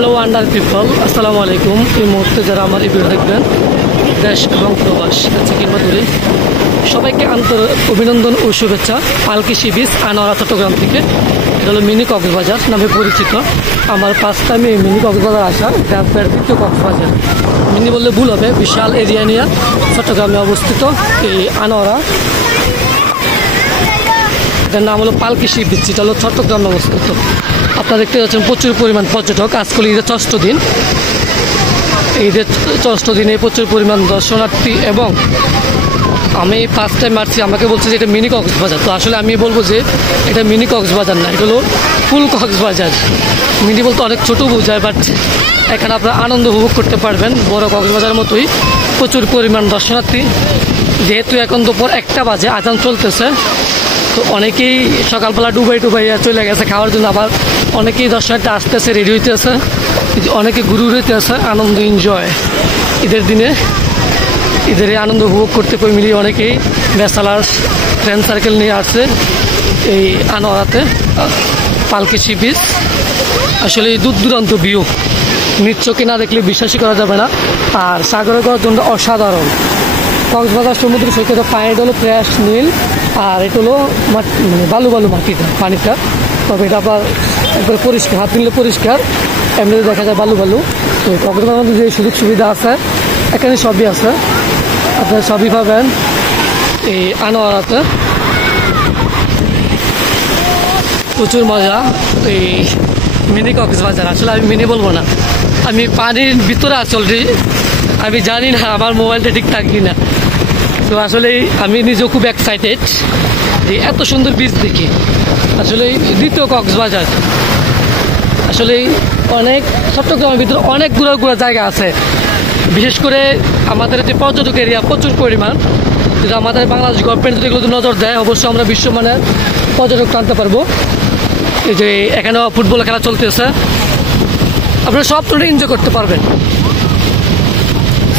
Hello wonder people, আসসালামু আলাইকুম। এই মুহূর্তে যারা আমার এই ভিডিও দেখবেন দেশ এবং প্রবাস কাছে কিংবা দূরে, সবাইকে আন্তরিক অভিনন্দন ও শুভেচ্ছা। পালকি সি বিচ, আনোয়ারা, চট্টগ্রাম থেকে। এটা হলো মিনি কক্সবাজার নামে পরিচিত। আমার ফার্স্ট টাইম এই মিনি কক্সবাজার আসা, এটা আপনার দ্বিতীয় কক্সবাজার। মিনি বললে ভুল হবে, বিশাল এরিয়া নিয়ে চট্টগ্রামে অবস্থিত এই আনোয়ারা। এটার নাম হলো পালকি সি বিচ, এটা হলো চট্টগ্রামে অবস্থিত। আপনারা দেখতে পাচ্ছেন প্রচুর পরিমাণ পর্যটক। আজকাল ঈদের ষষ্ঠ দিন, ঈদের ষষ্ঠ দিনে প্রচুর পরিমাণ দর্শনার্থী। এবং আমি ফার্স্ট টাইম আসছি, আমাকে বলছে যে এটা মিনি কক্সবাজার। তো আসলে আমি বলবো যে এটা মিনি কক্সবাজার না, এটা হলো ফুল কক্সবাজার। মিনি বলতে অনেক ছোটো বোঝায়, বাট এখানে আপনারা আনন্দ উপভোগ করতে পারবেন বড় কক্সবাজার মতোই। প্রচুর পরিমাণ দর্শনার্থী, যেহেতু এখন দুপুর 1টা বাজে, আজান চলতেছে। তো অনেকেই সকালবেলা ডুবাইয়া চলে গেছে খাওয়ার জন্য, আবার অনেকেই দর্শনার্থী আসতেছে, রেডি হইতেছে, অনেকে ঘুরে হইতেছে, আনন্দ এনজয় ঈদের দিনে। ঈদের আনন্দ উপভোগ করতে মিলিয়ে অনেকেই ব্যাচেলার ফ্রেন্ড সার্কেল নিয়ে আসছে এই আনোয়ারাতে পালকি সি বিচ। আসলে এই দূর দূরান্ত ভিউ নিজ চোখে না দেখলে বিশ্বাসই করা যাবে না। আর সাগরের গর্জন অসাধারণ। কক্সবাজার সমুদ্র সৈকতের পানিটা হলো ফ্রেশ নীল, আর এটা হলো মানে বালু মাটিটা পানিটা। তবে এটা আবার একবার পরিষ্কার, হাত নিলে পরিষ্কার, এমনিতে দেখা যায় বালু। তো কক্সবাজার যে সুযোগ সুবিধা আছে এখানে সবই আছে, আপনারা সবই পাবেন এই আনোয়ারাতে। প্রচুর মজা এই মিনি কক্সবাজার। আসলে আমি মিনি বলবো না, আমি পানির ভিতরে আছি অলরেডি। আমি জানি না আমার মোবাইলটা ঠিক থাকি না। তো আসলে আমি নিজেও খুব এক্সাইটেড যে এত সুন্দর বীচ দেখি। আসলে দ্বিতীয় কক্সবাজার, আসলে অনেক চট্টগ্রামের ভিতরে অনেক ঘোরার জায়গা আছে। বিশেষ করে আমাদের যে পর্যটক এরিয়া প্রচুর পরিমাণ, যেটা আমাদের বাংলাদেশ গভর্নমেন্ট যদি এগুলো নজর দেয়, অবশ্যই আমরা বিশ্বমানের পর্যটক টানতে পারবো। এই যে এখানেও ফুটবল খেলা চলতেছে, আপনারা সব তুলে এনজয় করতে পারবেন।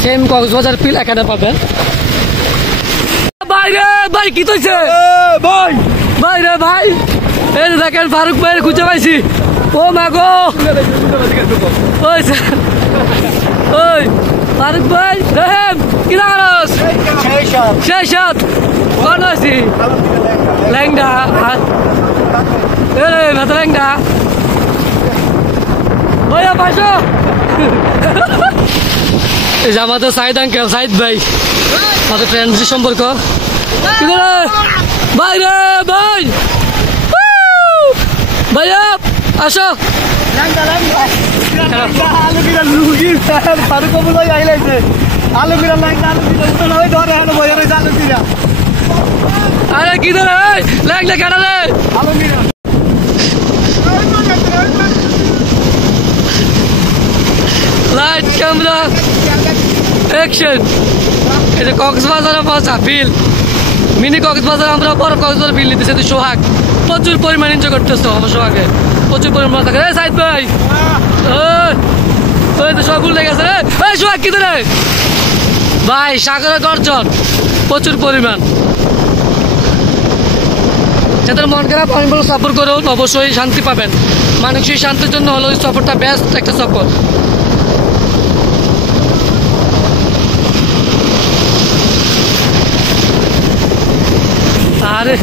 সেম কক্সবাজার ফিল এখানে পাবেন। ভাই রে ভাই, কি হয়েছে ভাই রে ভাই? এই দেখেন ফারুক ভাই খুঁজে পাইছি। ও মাগো, ওই ফারুক ভাই দেখেন কি লাগানোস? সেই সাত কোন আছি ল্যাংডা, ভাত ল্যাংডা ভাইয়া পাইছো? এই যে আমাদের সাইদ আঙ্কেল, সাইদ ভাই, আমাদের ফ্রেন্ডসের সম্পর্ক। ভাই রে ভাই, ভাইয়া আসো। আরে কি ধরে ল্যাংডা কেনালে লাইট ক্যামেরা অ্যাকশন। এটা কক্সবাজারের মজা ফিল, মিনি কক্সবাজার। আমরা বড় কক্সবাজার ফিল নিতেছি। সোহাগ প্রচুর পরিমাণ এনজয় করতেছে, আমার সোহাগে প্রচুর পরিমাণ থাকে। সাইদ ভাই ওই তো সব ভুলে গেছে রে। এই সোহাগ কি ধরে ভাই? সাগরের গর্জন প্রচুর পরিমাণ। যাদের মন খারাপ আমি বলো সফর করুন, অবশ্যই শান্তি পাবেন। মানসিক শান্তির জন্য হলো এই সফরটা বেস্ট একটা সফর। আরে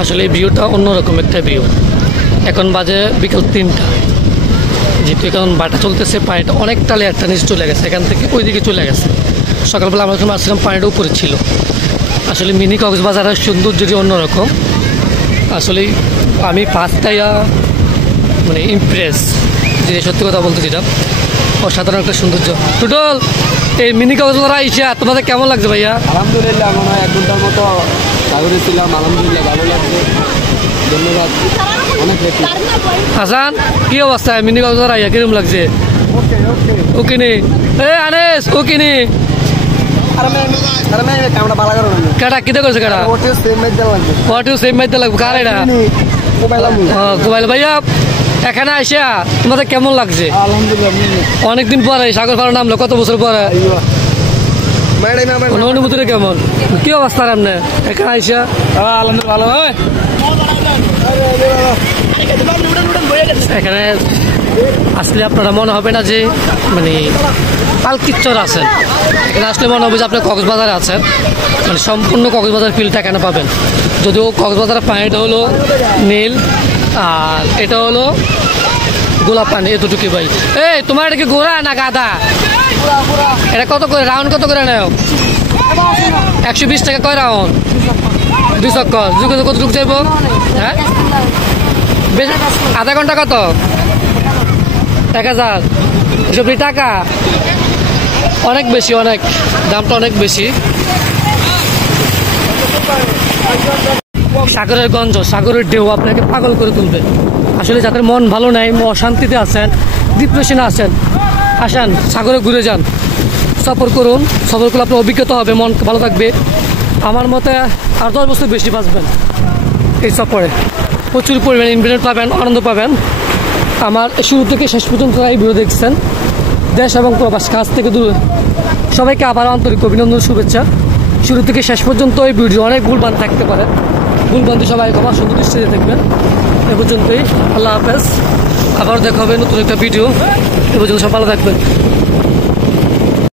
আসলে এই ভিউটা অন্যরকম একটা ভিউ। এখন বাজে বিকেল 3টা, যেহেতু এখন বাটা চলতেছে, পানিটা অনেকটা লেয়ারটা নিচে চলে গেছে, এখান থেকে ওইদিকে চলে গেছে। সকালবেলা আমরা যখন আসছিলাম পানিটা উপরে ছিল। আসলে মিনি কক্সবাজারের সৌন্দর্যটি অন্যরকম। আসলে আমি ফার্স্টটাই মানে ইমপ্রেস, যে সত্যি কথা বলতে, যেটা অসাধারণ একটা সৌন্দর্য। টোটাল এই মিনি কক্সবাজার আইসা তোমাদের কেমন লাগছে ভাইয়া? আলহামদুলিল্লাহ, মনে হয় 1 ঘন্টার মতো সাগরে ছিলাম। আলহামদুলিল্লাহ ভালো লাগছে, ধন্যবাদ, অনেক হ্যাপি। হাসান কি অবস্থা মিনি কক্সবাজার আইয়া কিরকম লাগছে? ওকে নে আনেস, ওকে নে কেটা কিতে করছে কেটা সেম মাইতে লাগবে কার এটা মোবাইল ভাইয়া? এখানে আসা তোমাদের কেমন লাগছে? আলহামদুলিল্লাহ, অনেকদিন পরে সাগর পাড়ার নামলো, কত বছর পরে? অনুভূতিটা কেমন? কি অবস্থা আপনার এখানে আইসা? আলহামদুলিল্লাহ ভালো হয়। এখানে আসলে আপনারা মনে হবে না যে মানে পালকির চর আছেন, এখানে আসলে মনে হবে যে আপনি কক্সবাজারে আছেন, মানে সম্পূর্ণ কক্সবাজার ফিলটা এখানে পাবেন। যদিও কক্সবাজারের পানিটা হলো নীল আর এটা হলো গোলাপ পানি, এতটুকু ভাই। এই তোমার এটা কি গোড়া না গাদা? এটা কত করে রাউন্ড, কত করে নেও? 120 টাকা কয় রাউন্ড? 2 চক্কর। যুগে কতটুকু চাইব? হ্যাঁ বেশ, আধা ঘন্টা কত? 1000। এসব টাকা অনেক বেশি, অনেক দামটা অনেক বেশি। সাগরের গঞ্জ, সাগরের ঢেউ আপনাকে পাগল করে তুলবে। আসলে যাদের মন ভালো নাই, অশান্তিতে আছেন, ডিপ্রেশনে আছেন, আসেন সাগরে ঘুরে যান, সফর করুন। সফর করলে আপনার অভিজ্ঞতা হবে, মন ভালো থাকবে। আমার মতে আর 10 বছর বেশি বাঁচবেন এই সফরে। প্রচুর পরিমাণে এনজয় পাবেন, আনন্দ পাবেন। আমার শুরু থেকে শেষ পর্যন্ত এই ভিডিও দেখছেন, দেশ এবং প্রবাস কাছ থেকে দূরে সবাইকে আবার আন্তরিক অভিনন্দন, শুভেচ্ছা। শুরু থেকে শেষ পর্যন্ত এই ভিডিও অনেক ভুলবান থাকতে পারে, ভুলবান সবাই আমার সুন্দর দৃষ্টিতে দেখবেন। এ পর্যন্তই, আল্লাহ হাফেজ। আবার দেখা হবে নতুন একটা ভিডিও। এ পর্যন্ত সব ভালো থাকবেন।